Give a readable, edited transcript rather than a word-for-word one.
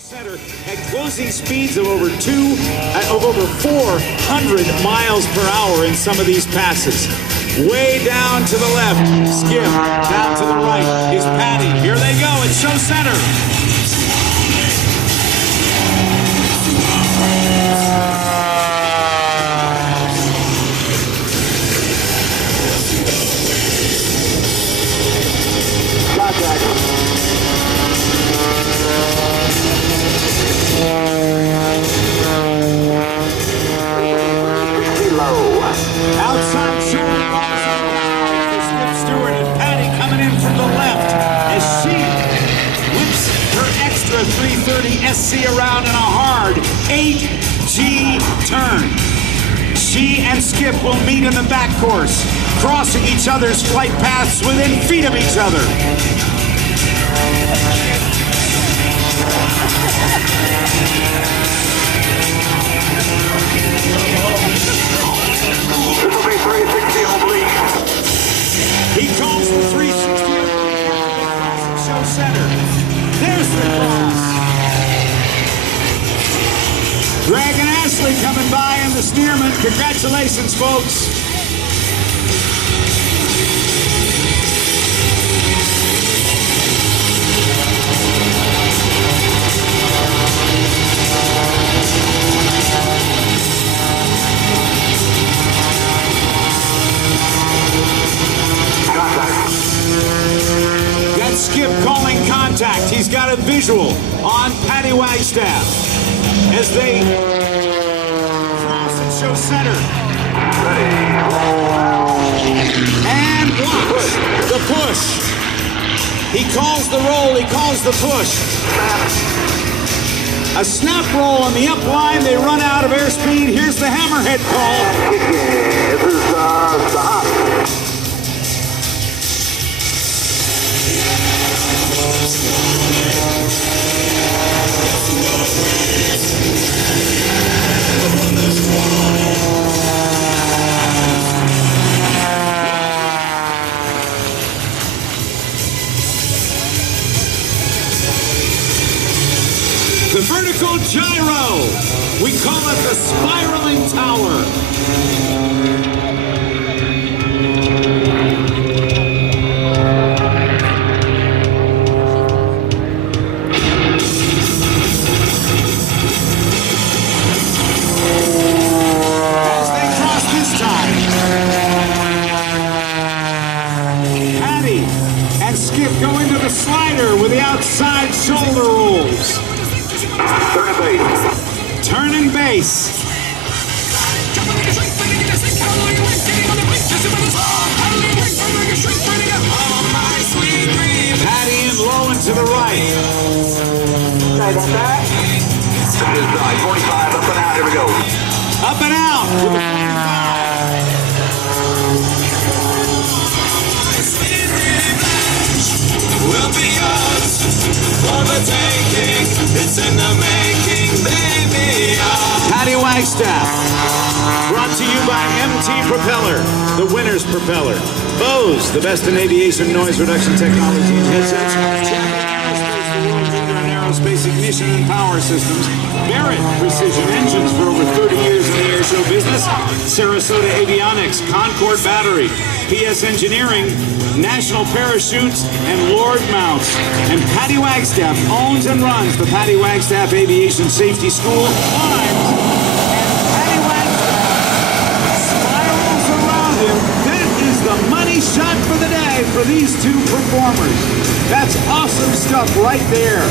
Center at closing speeds of over 400 miles per hour in some of these passes. Way down to the left, Skip. Down to the right is Patty. Here they go at Show Center. Outside shoulder rolls for Skip Stewart, and Patty coming in from the left as she whips her extra 330 SC around in a hard 8G turn. She and Skip will meet in the back course, crossing each other's flight paths within feet of each other. He calls the 360 at Show Center. There's the cross. Greg and Ashley coming by in the Stearman. Congratulations, folks. Skip calling contact. He's got a visual on Patty Wagstaff as they cross at Show Center. And watch the push. He calls the roll. He calls the push. A snap roll on the up line. They run out of airspeed. Here's the hammerhead call. This is the hop. The vertical gyro. We call it the spiraling tower. Skip going to the slider with the outside shoulder rolls. Turn and base. Patty in low and to the right. Sorry about that. That is 45, up and out, here we go. Up and out with the 45. Will be yours for the taking. It's in the making, baby. Patty Wagstaff, brought to you by MT Propeller, the winner's propeller. Bose, the best in aviation noise reduction technology and headsets. Champion Aerospace, the world leader in aerospace ignition and power systems. Barrett Precision Engines for over 30 years in the airshow business. Sarasota Avionics, Concord Battery, PS Engineering, National Parachutes, and Lord Mounts. And Patty Wagstaff owns and runs the Patty Wagstaff Aviation Safety School. Climbs, and Patty Wagstaff spirals around him. That is the money shot for the day for these two performers. That's awesome stuff right there.